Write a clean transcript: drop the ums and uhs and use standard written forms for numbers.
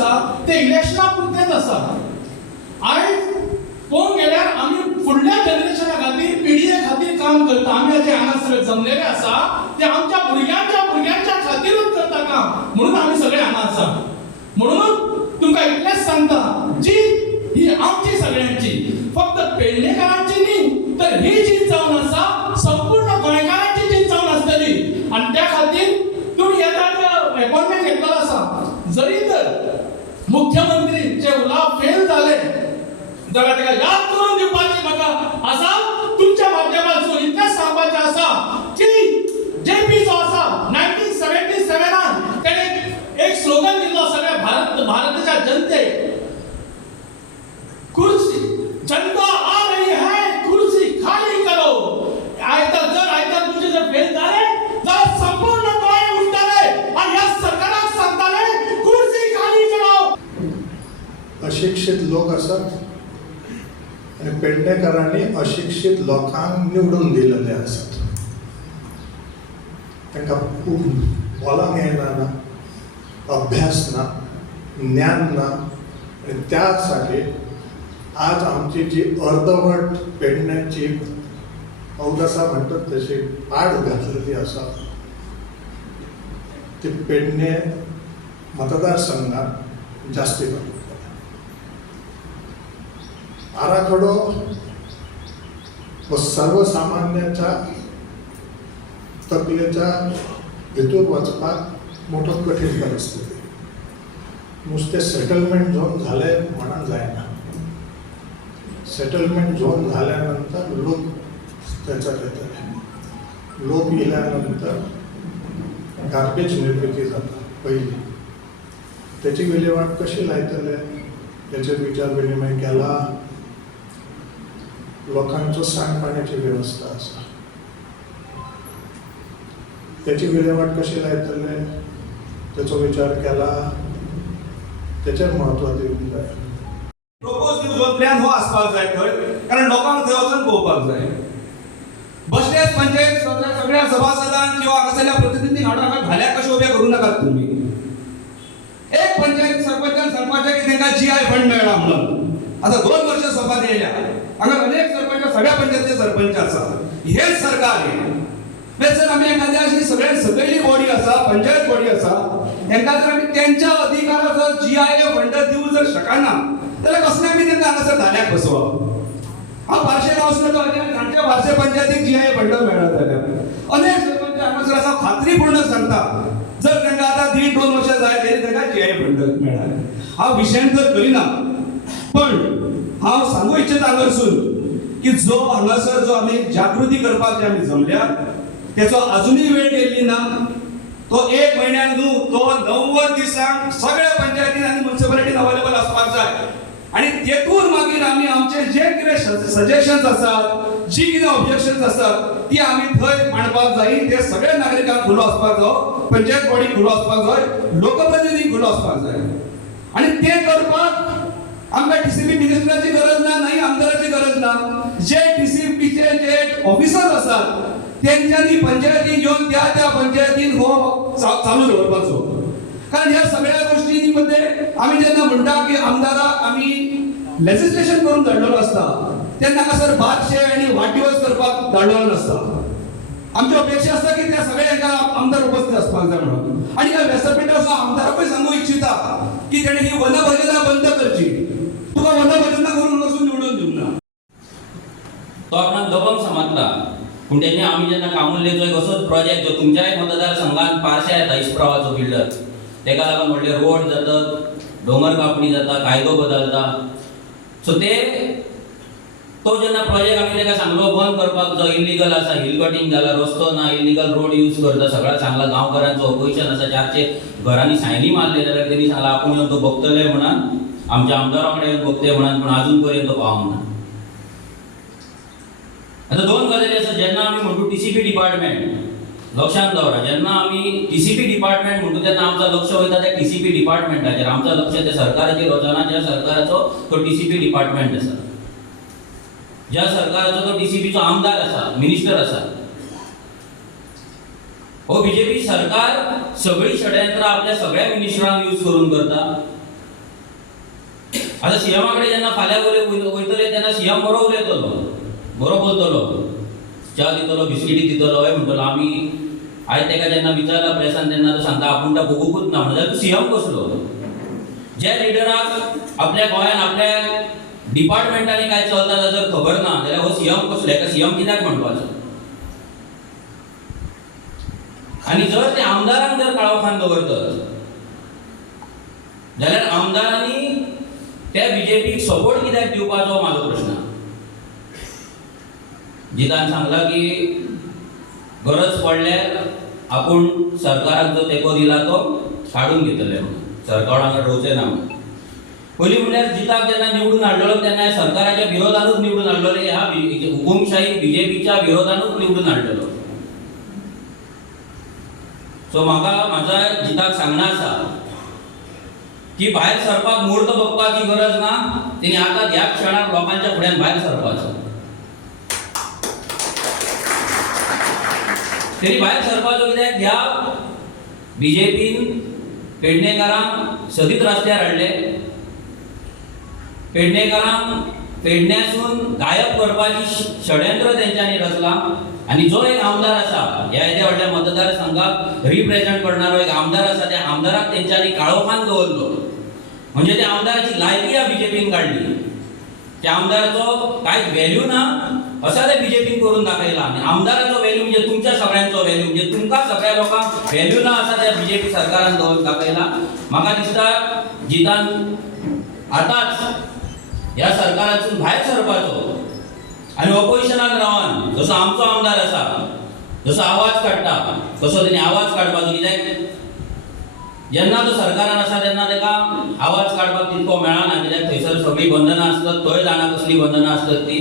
आसा ते इलेक्शना पुरतेच आसा. आयज पळोवंक गेल्यार आमी फुडल्या जनरेशना खातीर पिढये खातीर काम करता. आमी जे हांगासर जमलेले आसा ते आमच्या भुरग्यांच्या खातीरच करता काम, म्हणून आमी सगळे हांगा आसा. म्हणून तुमकां इतलेंच सांगता, जीत ही आमची सगळ्यांची, फक्त पेडणेकारांची न्ही तर ही जीत जावन आसा संपूर्ण गोंयकारांची जीत जावन आसतली. आनी त्या खातीर तुमी येता अपॉइंटमेंट घेतलेलो आसा. जरी तर मुख्यमंत्रीचे उलाव फेल जाले जाल्यार ताका याद करून दिवपाची म्हाका आसा. तुमच्या माध्यमांतसून इतलेंच सांगपाचें आसा की जेपी जो आसा 1977 तेणे एक स्लोगन दिल्लो सगळ्या भारताच्या जनतेक, कुर्सी जनता आ रही है कुर्सी खाली करो. जर तुमचे जर फेल झाले तर संपूर्ण गोंय उठतले आणि या सरकाराक सांगताले कुर्सी खाली करो. अशिक्षित लोक असतात आणि पेडणेकरांनी अशिक्षित लोकांक निवडून दिलेले असतात. तांकां खूब बोलांक येना ना, अभ्यास ना, ज्ञान ना, आणि त्यासाठी आज आमची जी अर्धवट पेडण्याची अवदसा म्हणतात तशी पाड घातलेली आसा ती पेडणे मतदारसंघात जास्ती करतात. आराखडो व सर्वसामान्याच्या तकलेच्या भितर वचपाक मोठो कठीण परिस्थिती. नुसते सेटलमेंट झोन झाले म्हणून जायना. सेटलमेंट झोन झाल्यानंतर लोक त्याच्यात येतले. लोक येल्यानंतर गार्बेज निर्मिती जाता पहिली. त्याची विल्हेवाट कशी लायतले त्याचे विचार विनिमय केला. लोकांचो सांडपाण्याची व्यवस्था आसा त्याची विल्हेवाट कशी लायतले त्याचो विचार केला. त्याचेर महत्व दिवंक जाय. प्रपोज न्यू झोन प्लॅन हो आसपाक जाय थंय, कारण लोकांक थंय वचून पळोवपाक जाय. बसलेच पंचायत सगळ्या सभासदांक किंवा हांगासरल्या प्रतिनिधींक हाडून घाल्या कशें उबे करूं नाकात तुमी. एक पंचायत सरपंचान सांगपाचें की तांकां GI फंड मेळ्ळा म्हणून. आतां 2 वर्सां सभा येयल्या, हांगा अनेक सरपंच सगळ्या पंचायतीचे सरपंच आसा. हेच सरकार जर आमी एखाद्या अशी सगळ्यात सकयली बॉडी आसा, पंचायत बॉडी आसा, तांकां जर आमी त्यांच्या अधिकाराचो GI फंड दिवंक जर शकना जाल्यार कसले आमी तांकां हांगासर धाल्याक बसोवप. हांव पार्शेल वचना तो हांच्या पार्शे पंचायतीक GI फंड मेळ्ळा जाल्यार अनेक सरपंच हांगासर आसा खात्रीपूर्ण सांगता जर तांकां आतां 1.5-2 वर्सां जाय तरी तांकां GI फंड मेळ्ळा. हांव विशय तर करिना, पण हांव सांगू इच्छिता हांगासून की जो हांगासर जो आमी जागृती करपाक जे आमी जमल्या त्याचो अजूनही वेळ गेल्ली ना. तो 1 म्हयन्याक न्हू, तो 90 दिसांक सगळ्या पंचायतीन आनी म्युनिसिपालिटीन अवेलेबल आसपाक जाय. आणि तेतून मागीर आमी आमचे जे कितें सजेशन्स आसात, जी कितें ऑब्जेक्शन्स आसात ती आमी थंय मांडपाक जाय. ते सगळ्या नागरिकांक खुलो आसपाक जाय, पंचायत बॉडी खुलो आसपाक जाय, लोकप्रतिनिधी खुलो आसपाक जाय. आणि ते करपाक आमकां TCP मिनिस्टराची गरज ना, नाही आमदाराची गरज ना. जे TCPचे जे ऑफिसर्स आसात त्यांच्यानी पंचायती घेऊन त्या पंचायतीन हो चालू दवरपाचो. कारण ह्या सगळ्या गोष्टींमध्ये आम्ही जेन्ना म्हणटा की आमदाराक आम्ही लेजिस्लेशन करून धाडलेलो आसता तेन्ना हांगासर बादशे आनी वाटदिवस करपाक धाडलेलो नासता. आमची अपेक्षा आसता की त्या सगळ्या आमदार उपस्थित आसपाक जाय म्हणून. आणि ह्या व्यासपीठार आमदाराकूय सांगू इच्छिता की तेणे ही वनभजना बंद करची. तुका वनभजना करून वचून निवडून दिवंक ना. तो आपणाक दबंग समजला, पूण तेणी आमी जेन्ना कामुर्लेचो एक असोच प्रोजेक्ट जो तुमच्याय मतदारसंघात पार्शे येता इस्प्रावाचो बिल्डर, तेका लागून व्हडले रोड जातात, दोंगर कापणी जाता, कायदो बदलता. सो तो जेन्ना प्रोजेक्ट आमी तेका सांगलो बंद करपाक, जो इलिगल आसा, हिल कटिंग जाला, रस्तो ना, इलिगल रोड यूज करता, सगळ्या सांगला गांवकारांचो ऑपोजिशन आसा, 400 घरांनी सायनी मारले जाल्यार तेणी सांगला आपूण येवन तो बघतले म्हणून, आमच्या आमदारा कडेन येवन बघते म्हणून, पूण अजून पर्यंत तो पावूंक ना. आता 2 गजाली आसा. जेन्ना आमी म्हणतो TCP डिपार्टमेंट लक्षांत दवरा, जेन्ना आमी TCP डिपार्टमेंट म्हणतो तेन्ना आमचं लक्ष वयता त्या TCP डिपार्टमेंटाचेर. आमचं लक्ष त्या सरकाराचेर वचना ज्या सरकाराचो तो TCP डिपार्टमेंट आसा, ज्या सरकाराचो तो TCPचो आमदार आसा, मिनिस्टर आसा. हो BJP सरकार सगळी षडयंत्रां आपल्या सगळ्या मिनिस्टरांक यूज करून करता. आता सीएमाकडे जेन्ना फाल्यां वयतले तेन्ना सीएम बरो उलयतलो, बरो बोलतलो, च्या दितलो, बिस्किटी दितलो, हय म्हणटलो. आमी आयज तेका जेन्ना विचारला प्रेसान तेन्ना तो सांगता आपूण तो बगूंकूच ना म्हणजे तूं सीएम कसलो. जे लिडराक आपल्या गोंयान आपल्या डिपार्टमेंटांनी काय चलता जर खबर ना जाल्यार हो सीएम कसलो, हेका सीएम कित्याक म्हणपाचो. आणि जर ते आमदारांक जर काळोखान दवरतत जाल्यार आमदारांनी त्या बीजेपीक सपोर्ट कित्याक दिवपाचो म्हाजो प्रश्न. जितान सांगला की गरज पडल्यार आपूण सरकाराक जो तेको दिला तो काडून घेतले, सरकार हांगा रोवचे ना. पयलीं म्हणल्यार जिताक जेन्ना निवडून हाडलेलो तेन्ना सरकाराच्या विरोधानूच निवडून हाडलेलो, ह्या हुकुमशाही बीजेपीच्या विरोधानूच निवडून हाडलेलो. सो म्हाका म्हाज्या जिताक सांगणा आसा की भायर सरपाक मुहूर्त बघपाची गरज ना, तेणी आता ह्या क्षणाक लोकांच्या फुड्यान भायर सरपाचो. तेणी भायर सरपाचो कित्याक ह्या बीजेपीन पेडणेकारांक सदीत रस्त्यार हाडले, पेडणेकारांक पेडण्यासून गायब करपाची षडयंत्र तेंच्यांनी रचला. आणि जो एक आमदार आसा ह्या येद्या व्हडल्या मतदारसंघाक रिप्रेझेंट करणारो एक आमदार आसा त्या आमदाराक तेंच्यांनी काळोखान दवरलो. म्हणजे त्या आमदाराची लायकी ह्या बीजेपीन काडली. त्या आमदाराचो कांयच व्हॅल्यू ना असा ते बीजेपीन करून दाखयला. आनी आमदाराचो व्हॅल्यू म्हणजे तुमच्या सगळ्यांचो व्हॅल्यू, म्हणजे तुमकां सगळ्या लोकांक व्हॅल्यू ना असा त्या बीजेपी सरकारान दवरून दाखयला. म्हाका दिसता जितान आतांच ह्या सरकारातून भायर सरपाचो आणि ऑपोजिशनाक रावन जसो आमचो आमदार आसा जसो आवाज काडटा तसो तेणी आवाज काडपाचो. कित्याक जेन्ना तो सरकारान आसा तेन्ना तेका आवाज काडपाक तितको मेळना, कित्याक थंयसर सगळीं बंधनां आसतात, तोय जाणा कसली बंधनां आसतात ती.